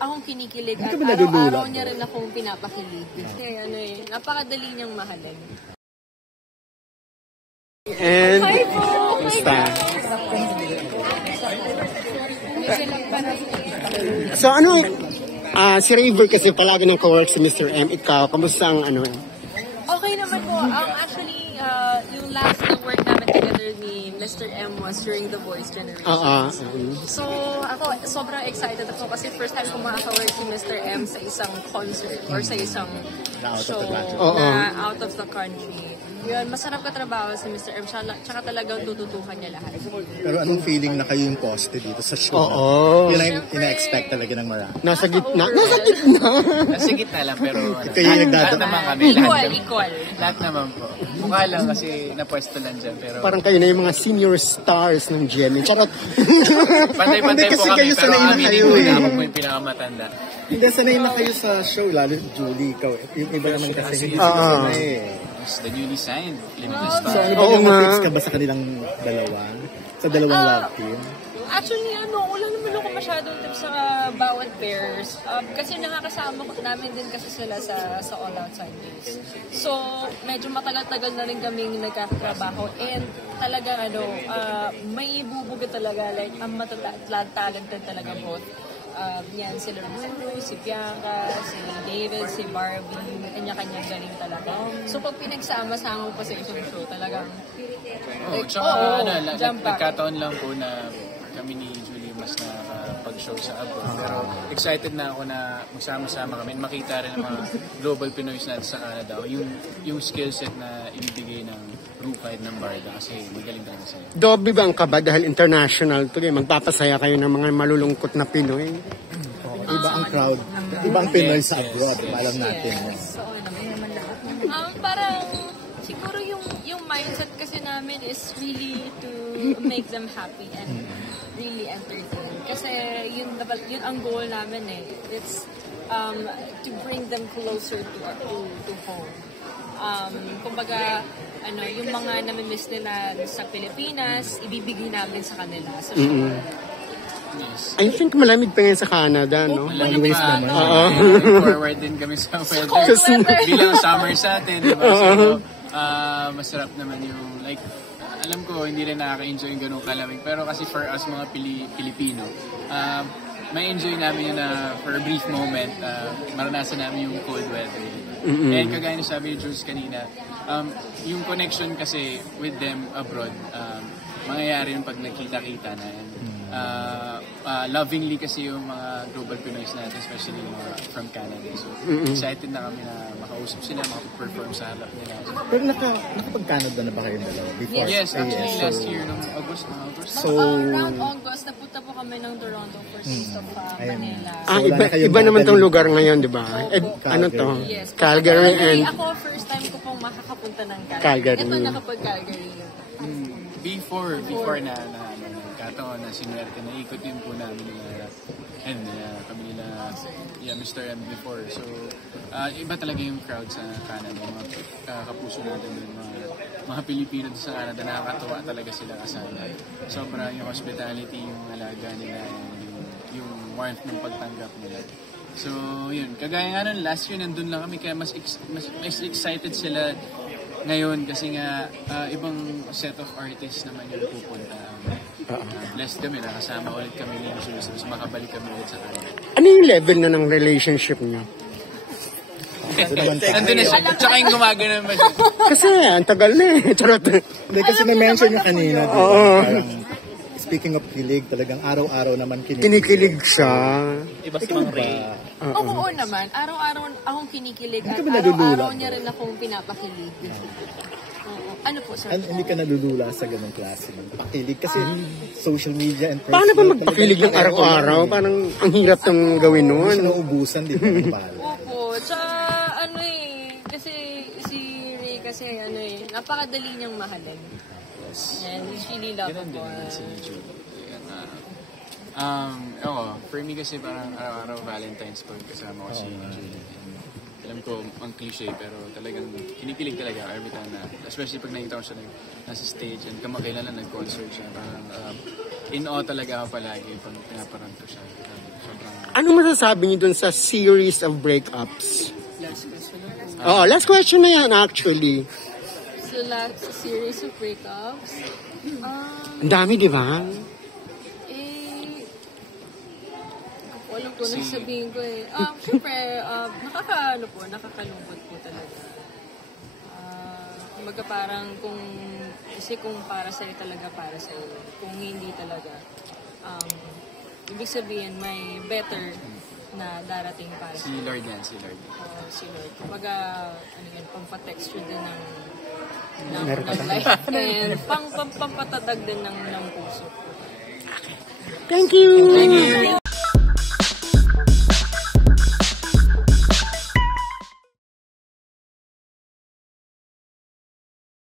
akong kinikilig at araw-araw niya rin akong pinapakilig. Kasi napakadali niyang mahalin. And, Hi po! basta. So ano, si Raver kasi palagi ng co-work si Mr. M. Ikaw, kamusta ang ano? Okay naman po. Actually, yung last na work namin together ni Mr. M was during The Voice Generation. So, ako, sobrang excited ako kasi first time ko makaka-work si Mr. M sa isang concert or sa isang show na out of the country. Yun, masarap katrabaho si Mr. M. Tsaka talagang tututukan niya lahat. Pero anong feeling na kayo yung poste dito sa show? Yun ang ina-expect talaga ng marami. Nasa gitna? Nasa gitna! Nasa gitna lang, pero lahat naman kami. Equal. Lahat naman po. Mukha lang kasi napwesto lang dyan. Pero parang kayo na yung mga senior stars ng GMA. Charot! Pantay-pantay po kami, pero aminin ko na ako po yung pinakamatanda. Hindi, sanay na kayo sa show, lalo Julie, ikaw. Yung iba naman kasi hindi sila sanay The newly signed limited star. So ano ba yung tips ka ba sa kanilang dalawa? Sa dalawang love team? Actually, wala naman ako masyadong tips sa bawat pairs. Kasi nakakasama ko namin din kasi sila sa All Out Sundays. So, medyo matagal-tagal na rin kaming nagkakatrabaho. And talagang may ibubuga talaga. Like, ang talented talaga both. Yan, sila Ruru, si Bianca, si David, si Barbie, kanya-kanyang galing talaga. So, pag pinagsama-sama pa sa isang show, talagang nagkataon lang po na kami ni Julie mas nakapag-show sa abroad. Pero excited na ako na magsama-sama kami. Makita rin ng mga global Pinoys natin sa Canada. Yung skill set na ibibigay ng Rupide ng Barda kasi magaling talaga sila. Dobi ba ang kaba dahil international to? Magpapasaya kayo ng mga malulungkot na Pinoy? Iba ang crowd. Iba ang Pinoy sa abroad. Alam natin. Parang siguro yung mindset kasi namin is really to make them happy and really entertain. Kasi yun ang goal namin It's to bring them closer to home. Kumbaga, yung mga namimiss nila sa Pilipinas, ibibigay namin sa kanila sa show. Yes. I think malamig pa ngayon sa Canada, no? Always naman. Forward din kami sa weather. Bilang summer sa atin, diba? So, masarap naman yung, like, alam ko, hindi rin nakaka-enjoy yung ganung kalamig. Pero kasi for us, mga Pilipino, may enjoy namin yun na for a brief moment, maranasan namin yung cold weather. And kagaya na sabi ni Jules kanina, yung connection kasi with them abroad, mangyayari yung pag nagkita-kita na yan. Lovingly kasi yung mga global Pinoys natin, especially yung mga from Canada. So, excited na kami na makausap sila, makaperform sa harap nila. Pero nakapag-Canada na ba kayong dalawa? Before? Yes, actually last year, nung August. So, around August, napunta po kami ng Toronto for Taste of Manila. Iba naman tong lugar ngayon, di ba? Ano to? Yes. Calgary and... Ako, first time ko pong makakapunta ng Calgary. Ito nakapag-Calgary. Before na kataon na sinuwerte na ikot din po namin kami nila Mr. M before. So, iba talaga yung crowd sa Canada. Mga kapuso natin, mga Pilipino sa Canada, nakakatuwa talaga sila kasama. Sobra yung hospitality, yung alaga nila, yung warmth ng pagtanggap nila. So, yun. Kagaya nga nun, last year nandun lang kami, kaya mas excited sila ngayon kasi nga ibang set of artists naman yung pupunta. Blessed kami, nakasama ulit kami ni Jesus, mas makabalik kami ulit sa kanila. Ano yung level na ng relationship niyo? Nandun na siya, tsaka yung gumagana naman siya. Kasi ang tagal na Charot. Hindi, kasi na-mention niya kanina. Parang, speaking of kilig, talagang araw-araw naman kinikilig siya. Iba si Mang Ray. Oo naman. Araw-araw akong kinikilig at araw-araw niya rin akong pinapakilig. Ano po, sir? Hindi ka nalulula sa ganong klase ng pakilig kasi social media and personal. Paano ba magpakilig ng araw-araw? Parang ang hirap ng gawin nun. Hindi siya nauubusan, di ba? Opo. Tsaka kasi si Ray kasi napakadali niyang mahalin. And it's really lovable. Si Julie. For me kasi parang araw-araw Valentine's pag kasama ko si Julie. Alam ko, ang cliche, pero talagang kinikilig talaga every time na, especially pag nakita ko siya nasa stage and kamakailan na nag-concert siya. Parang in awe talaga ako palagi pag pinaparang ko siya. Sobrang Ano masasabi niyo dun sa series of breakups? Last question na po. Oh, last question na yan actually. So, sa series of breakups, Ang dami, di ba? alam ko, sabihin ko eh. Siyempre, nakakalungkot po talaga. Kumbaga parang kung para sa'yo talaga, para sa'yo. Kung hindi talaga, ibig sabihin may better na darating para Si sa'yo. Lord yan, si Lord. Si Lord. Kumbaga, pampatexture din ng Meron ka life. And pampatatag din ng puso. Thank you!